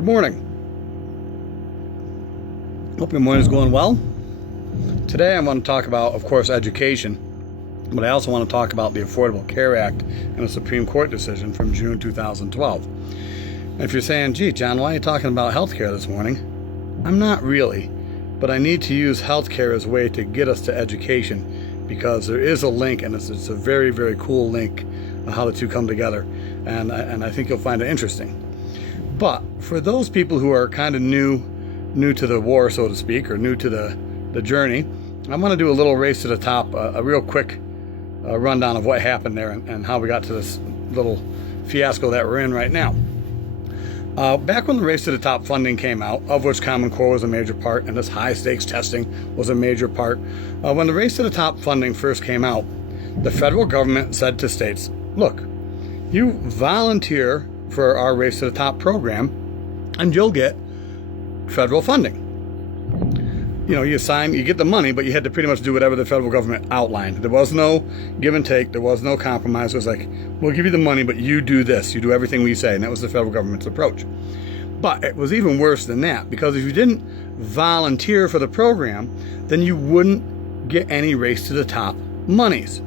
Good morning. Hope your morning's going well. Today I want to talk about, of course, education, but I also want to talk about the Affordable Care Act and a Supreme Court decision from June 2012. And if you're saying, gee, John, why are you talking about healthcare this morning? I'm not really, but I need to use healthcare as a way to get us to education because there is a link, and it's a very, very cool link on how the two come together, and I think you'll find it interesting. But for those people who are kind of new to the war, so to speak, or new to the journey, I'm going to do a little race to the top, a real quick rundown of what happened there and how we got to this little fiasco that we're in right now. Back when the race to the top funding came out, of which Common Core was a major part, and this high stakes testing was a major part, when the race to the top funding first came out, the federal government said to states, look, you volunteer for our Race to the Top program, and you'll get federal funding. You know, you get the money, but you had to pretty much do whatever the federal government outlined. There was no give and take. There was no compromise. It was like, we'll give you the money, but you do this. You do everything we say. And that was the federal government's approach. But it was even worse than that, because if you didn't volunteer for the program, then you wouldn't get any Race to the Top monies.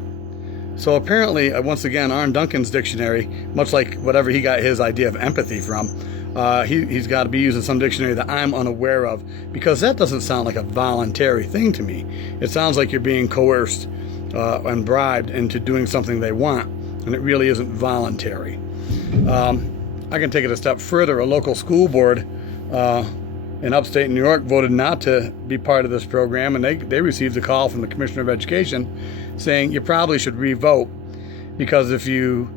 So apparently, once again, Duncan's dictionary, much like whatever he got his idea of empathy from, he's got to be using some dictionary that I'm unaware of, because that doesn't sound like a voluntary thing to me. It sounds like you're being coerced and bribed into doing something they want, and it really isn't voluntary. I can take it a step further. A local school board in upstate New York voted not to be part of this program, and they received a call from the Commissioner of Education saying you probably should re-vote, because if you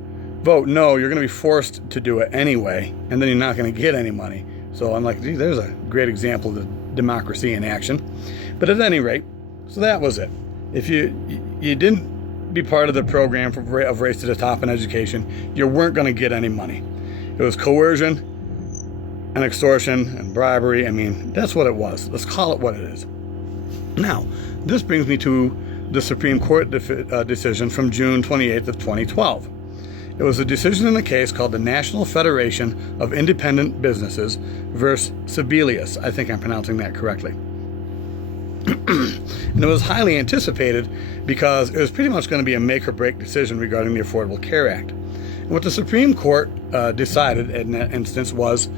vote no, you're going to be forced to do it anyway, and then you're not going to get any money. So I'm like, gee, there's a great example of the democracy in action. But at any rate, so that was it. If you didn't be part of the program of Race to the Top in education, you weren't going to get any money. It was coercion and extortion and bribery. I mean, that's what it was. Let's call it what it is. Now, this brings me to the Supreme Court decision from June 28th of 2012. It was a decision in a case called the National Federation of Independent Businesses versus Sebelius. I think I'm pronouncing that correctly. And it was highly anticipated because it was pretty much going to be a make-or-break decision regarding the Affordable Care Act. And what the Supreme Court decided in that instance was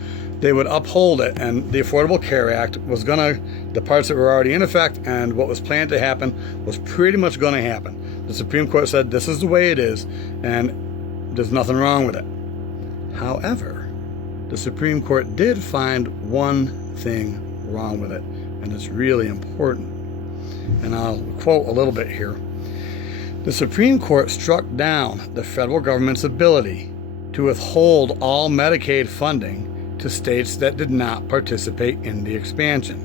they would uphold it, and the Affordable Care Act was the parts that were already in effect and what was planned to happen was pretty much going to happen. The Supreme Court said this is the way it is, and there's nothing wrong with it. However, the Supreme Court did find one thing wrong with it, and it's really important. And I'll quote a little bit here. The Supreme Court struck down the federal government's ability to withhold all Medicaid funding to states that did not participate in the expansion.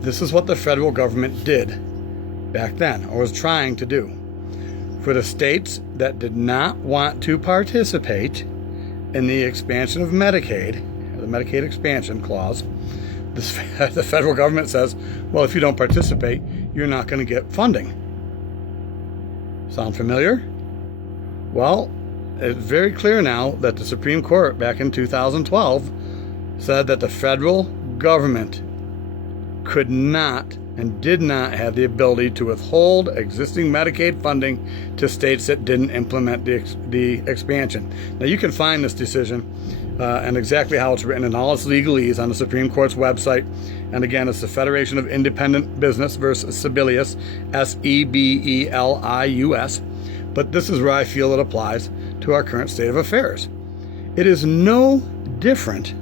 This is what the federal government did back then, or was trying to do. For the states that did not want to participate in the expansion of Medicaid, the Medicaid expansion clause, the federal government says, well, if you don't participate, you're not going to get funding. Sound familiar? Well, it's very clear now that the Supreme Court back in 2012 said that the federal government could not and did not have the ability to withhold existing Medicaid funding to states that didn't implement the expansion. Now, you can find this decision and exactly how it's written in all its legalese on the Supreme Court's website. And again, it's the Federation of Independent Business versus Sebelius, Sebelius. But this is where I feel it applies to our current state of affairs. It is no different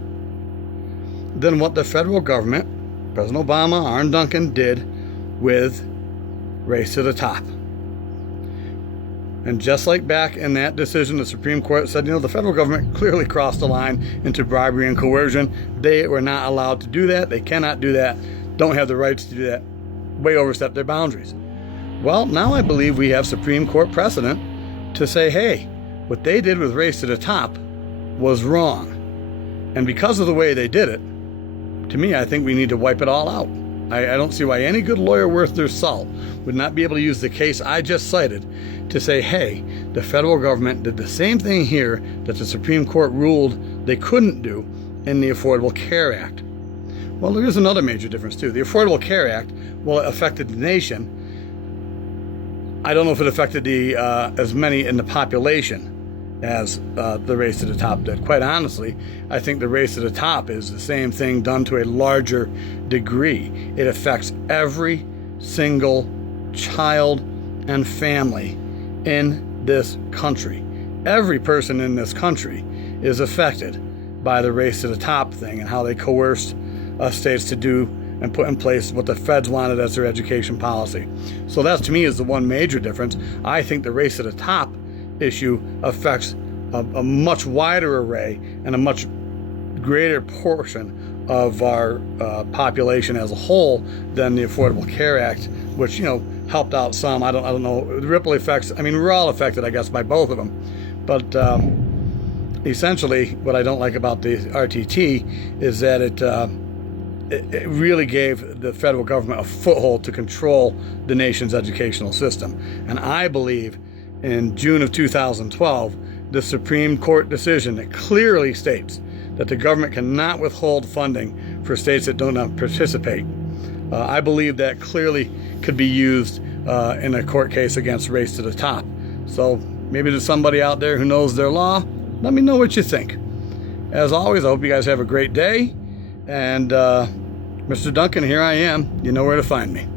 than what the federal government, President Obama, Duncan, did with Race to the Top. And just like back in that decision, the Supreme Court said, the federal government clearly crossed the line into bribery and coercion. They were not allowed to do that. They cannot do that. Don't have the rights to do that. Way overstepped their boundaries. Well, now I believe we have Supreme Court precedent to say, hey, what they did with Race to the Top was wrong. And because of the way they did it, to me, I think we need to wipe it all out. I don't see why any good lawyer worth their salt would not be able to use the case I just cited to say, hey, the federal government did the same thing here that the Supreme Court ruled they couldn't do, in the Affordable Care Act. Well, there is another major difference too. The Affordable Care Act, well, it affected the nation. I don't know if it affected the as many in the population as the Race to the Top did. Quite honestly, I think the Race to the Top is the same thing done to a larger degree. It affects every single child and family in this country. Every person in this country is affected by the Race to the Top thing and how they coerced states to do and put in place what the feds wanted as their education policy. So that, to me, is the one major difference. I think the Race to the Top issue affects a much wider array and a much greater portion of our population as a whole than the Affordable Care Act, which, you know, helped out some. I don't know. The ripple effects, I mean, we're all affected, I guess, by both of them. But essentially, what I don't like about the RTT is that it really gave the federal government a foothold to control the nation's educational system. And I believe in June of 2012, the Supreme Court decision that clearly states that the government cannot withhold funding for states that do not participate. I believe that clearly could be used in a court case against Race to the Top. So maybe there's somebody out there who knows their law. Let me know what you think. As always, I hope you guys have a great day. And Mr. Duncan, here I am. You know where to find me.